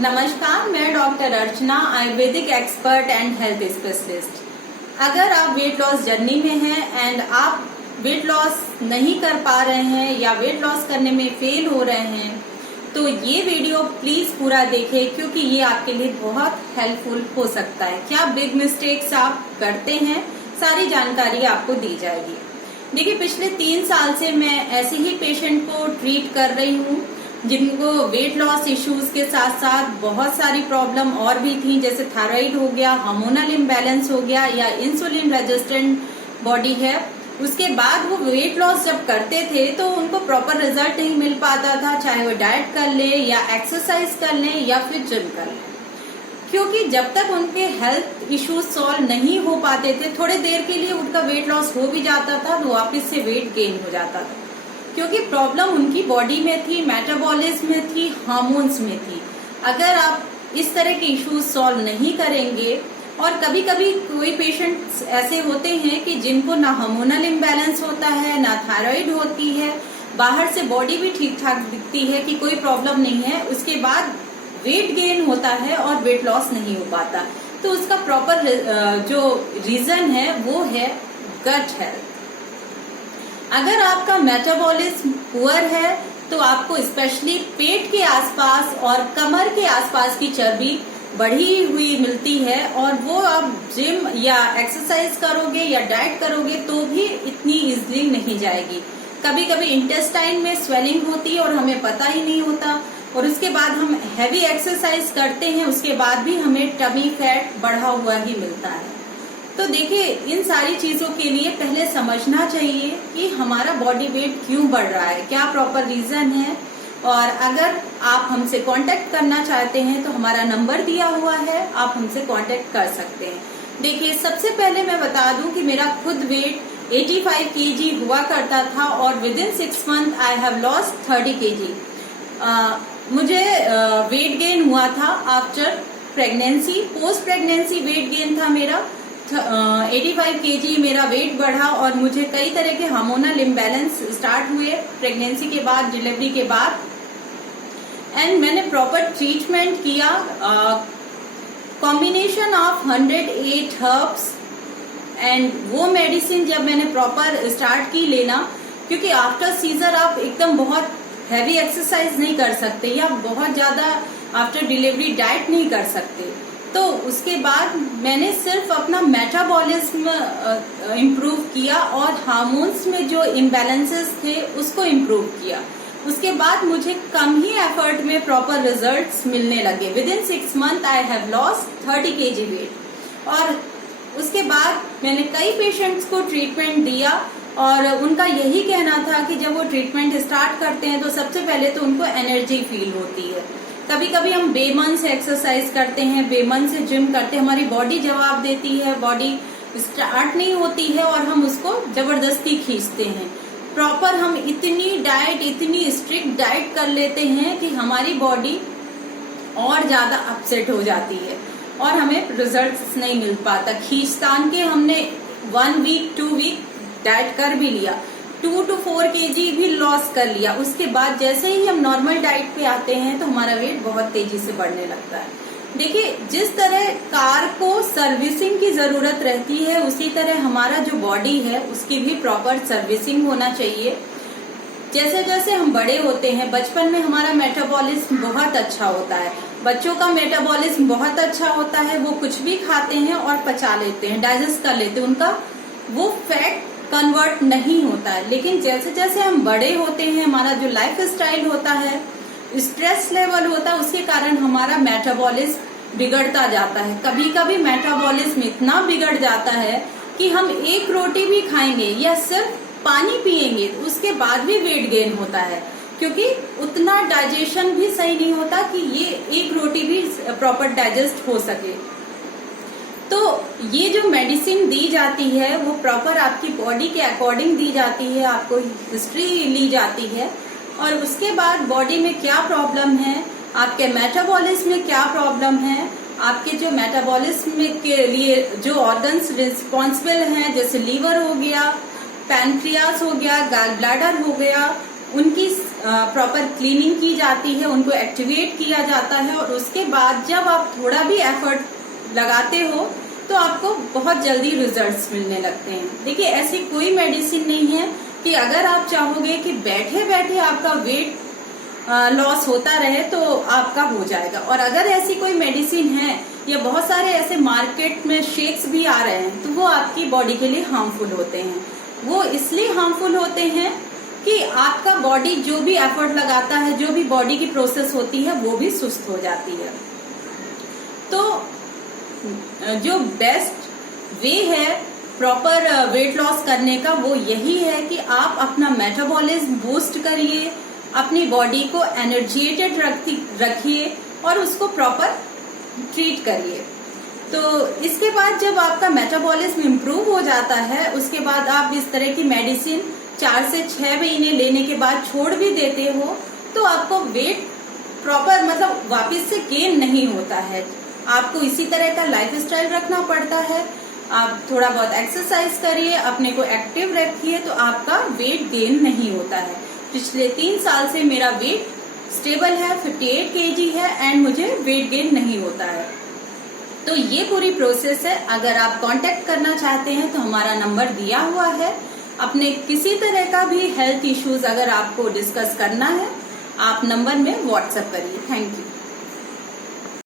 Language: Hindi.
नमस्कार, मैं doctor Archana, Ayurvedic expert and health specialist. अगर आप वेट लॉस जर्नी में हैं एंड आप वेट लॉस नहीं कर पा रहे हैं या वेट लॉस करने में फेल हो रहे हैं, तो ये वीडियो प्लीज पूरा देखें क्योंकि ये आपके लिए बहुत हेल्पफुल हो सकता है। क्या बिग मिस्टेक्स आप करते हैं, सारी जानकारी आपको दी जाएगी। देखिए, पिछले 3 साल से मैं ऐसे ही पेशेंट को ट्रीट कर रही हूँ जिनको वेट लॉस इश्यूज के साथ साथ बहुत सारी प्रॉब्लम और भी थी, जैसे थायराइड हो गया, हार्मोनल इम्बैलेंस हो गया या इंसुलिन रेजिस्टेंट बॉडी है। उसके बाद वो वेट लॉस जब करते थे तो उनको प्रॉपर रिजल्ट नहीं मिल पाता था, चाहे वो डाइट कर ले या एक्सरसाइज कर ले या फिर जिम कर ले, क्योंकि जब तक उनके हेल्थ इश्यूज सॉल्व नहीं हो पाते थे, थोड़े देर के लिए उनका वेट लॉस हो भी जाता था तो वापस से वेट गेन हो जाता था, क्योंकि प्रॉब्लम उनकी बॉडी में थी, मेटाबॉलिज्म में थी, हार्मोन्स में थी। अगर आप इस तरह के इश्यूज सॉल्व नहीं करेंगे, और कभी कभी कोई पेशेंट्स ऐसे होते हैं कि जिनको ना हार्मोनल इम्बैलेंस होता है, ना थायराइड होती है, बाहर से बॉडी भी ठीक ठाक दिखती है कि कोई प्रॉब्लम नहीं है, उसके बाद वेट गेन होता है और वेट लॉस नहीं हो पाता। तो उसका प्रॉपर जो रीजन है वो है गट हेल्थ। अगर आपका मेटाबॉलिज्म पुअर है तो आपको स्पेशली पेट के आसपास और कमर के आसपास की चर्बी बढ़ी हुई मिलती है, और वो आप जिम या एक्सरसाइज करोगे या डाइट करोगे तो भी इतनी इजीली नहीं जाएगी। कभी कभी इंटेस्टाइन में स्वेलिंग होती है और हमें पता ही नहीं होता, और उसके बाद हम हैवी एक्सरसाइज करते हैं, उसके बाद भी हमें टमी फैट बढ़ा हुआ ही मिलता है। तो देखिए, इन सारी चीजों के लिए पहले समझना चाहिए कि हमारा बॉडी वेट क्यों बढ़ रहा है, क्या प्रॉपर रीजन है। और अगर आप हमसे कांटेक्ट करना चाहते हैं तो हमारा नंबर दिया हुआ है, आप हमसे कांटेक्ट कर सकते हैं। देखिए, सबसे पहले मैं बता दूं कि मेरा खुद वेट 85 kg हुआ करता था और with in 6 month I have lost 30 kg। मुझे वेट गेन हुआ था after pregnancy. Post pregnancy weight gain था मेरा 85 kg मेरा वेट बढ़ा, और मुझे कई तरह के हार्मोनल इम्बैलेंस स्टार्ट हुए प्रेगनेंसी के बाद, डिलीवरी के बाद, एंड मैंने प्रॉपर ट्रीटमेंट किया। कॉम्बिनेशन ऑफ 108 हर्ब्स एंड वो मेडिसिन जब मैंने प्रॉपर स्टार्ट की लेना, क्योंकि आफ्टर सीजर आप एकदम बहुत हैवी एक्सरसाइज नहीं कर सकते या बहुत ज्यादा आफ्टर डिलीवरी डाइट नहीं कर सकते, तो उसके बाद मैंने सिर्फ अपना मेटाबॉलिज्म इम्प्रूव किया और हार्मोन्स में जो इम्बैलेंसेस थे उसको इम्प्रूव किया। उसके बाद मुझे कम ही एफर्ट में प्रॉपर रिजल्ट्स मिलने लगे। Within 6 month I have lost 30 kg weight. और उसके बाद मैंने कई पेशेंट्स को ट्रीटमेंट दिया, और उनका यही कहना था कि जब वो ट्रीटमेंट स्टार्ट करते हैं तो सबसे पहले तो उनको एनर्जी फील होती है। कभी कभी हम बेमन से एक्सरसाइज करते हैं, बेमन से जिम करते हैं, हमारी बॉडी जवाब देती है, बॉडी स्टार्ट नहीं होती है और हम उसको जबरदस्ती खींचते हैं। प्रॉपर हम इतनी डाइट, इतनी स्ट्रिक्ट डाइट कर लेते हैं कि हमारी बॉडी और ज्यादा अपसेट हो जाती है और हमें रिजल्ट्स नहीं मिल पाता। खींचतान के हमने 1 वीक 2 वीक डाइट कर भी लिया, 2 to 4 kg भी लॉस कर लिया, उसके बाद जैसे ही हम नॉर्मल डाइट पे आते हैं तो हमारा वेट बहुत तेजी से बढ़ने लगता है। देखिए, जिस तरह कार को सर्विसिंग की जरूरत रहती है, उसी तरह हमारा जो बॉडी है उसकी भी प्रॉपर सर्विसिंग होना चाहिए। जैसे जैसे हम बड़े होते हैं, बचपन में हमारा मेटाबॉलिज्म बहुत अच्छा होता है, बच्चों का मेटाबॉलिज्म बहुत अच्छा होता है, वो कुछ भी खाते हैं और पचा लेते हैं, डाइजेस्ट कर लेते हैं, उनका वो फैट कन्वर्ट नहीं होता है। लेकिन जैसे जैसे हम बड़े होते हैं, हमारा जो लाइफ स्टाइल होता है, स्ट्रेस लेवल होता है, उसके कारण हमारा मेटाबॉलिज्म बिगड़ता जाता है। कभी कभी मेटाबॉलिज्म इतना बिगड़ जाता है कि हम एक रोटी भी खाएंगे या सिर्फ पानी पिएंगे उसके बाद भी वेट गेन होता है, क्योंकि उतना डाइजेशन भी सही नहीं होता कि ये एक रोटी भी प्रॉपर डाइजेस्ट हो सके। तो ये जो मेडिसिन दी जाती है वो प्रॉपर आपकी बॉडी के अकॉर्डिंग दी जाती है, आपको हिस्ट्री ली जाती है, और उसके बाद बॉडी में क्या प्रॉब्लम है, आपके मेटाबॉलिज्म में क्या प्रॉब्लम है, आपके जो मेटाबॉलिज्म के लिए जो ऑर्गन्स रिस्पॉन्सिबल हैं, जैसे लीवर हो गया, पैनक्रियास हो गया, गॉल ब्लैडर हो गया, उनकी प्रॉपर क्लीनिंग की जाती है, उनको एक्टिवेट किया जाता है और उसके बाद जब आप थोड़ा भी एफर्ट लगाते हो तो आपको बहुत जल्दी रिजल्ट्स मिलने लगते हैं। देखिए, ऐसी कोई मेडिसिन नहीं है कि अगर आप चाहोगे कि बैठे बैठे आपका वेट लॉस होता रहे तो आपका हो जाएगा। और अगर ऐसी कोई मेडिसिन है या बहुत सारे ऐसे मार्केट में शेक्स भी आ रहे हैं तो वो आपकी बॉडी के लिए हार्मफुल होते हैं। वो इसलिए हार्मफुल होते हैं कि आपका बॉडी जो भी एफर्ट लगाता है, जो भी बॉडी की प्रोसेस होती है, वो भी सुस्त हो जाती है। तो जो बेस्ट वे है प्रॉपर वेट लॉस करने का वो यही है कि आप अपना मेटाबॉलिज्म बूस्ट करिए, अपनी बॉडी को एनर्जेटेड रखिए और उसको प्रॉपर ट्रीट करिए। तो इसके बाद जब आपका मेटाबॉलिज्म इम्प्रूव हो जाता है, उसके बाद आप इस तरह की मेडिसिन 4 से 6 महीने लेने के बाद छोड़ भी देते हो तो आपको वेट प्रॉपर मतलब वापस से गेन नहीं होता है। आपको इसी तरह का लाइफस्टाइल रखना पड़ता है। आप थोड़ा बहुत एक्सरसाइज करिए, अपने को एक्टिव रखिए तो आपका वेट गेन नहीं होता है। पिछले 3 साल से मेरा वेट स्टेबल है, 58 kg है एंड मुझे वेट गेन नहीं होता है। तो ये पूरी प्रोसेस है। अगर आप कांटेक्ट करना चाहते हैं तो हमारा नंबर दिया हुआ है। अपने किसी तरह का भी हेल्थ इश्यूज अगर आपको डिस्कस करना है, आप नंबर में व्हाट्सएप करिए। Thank you.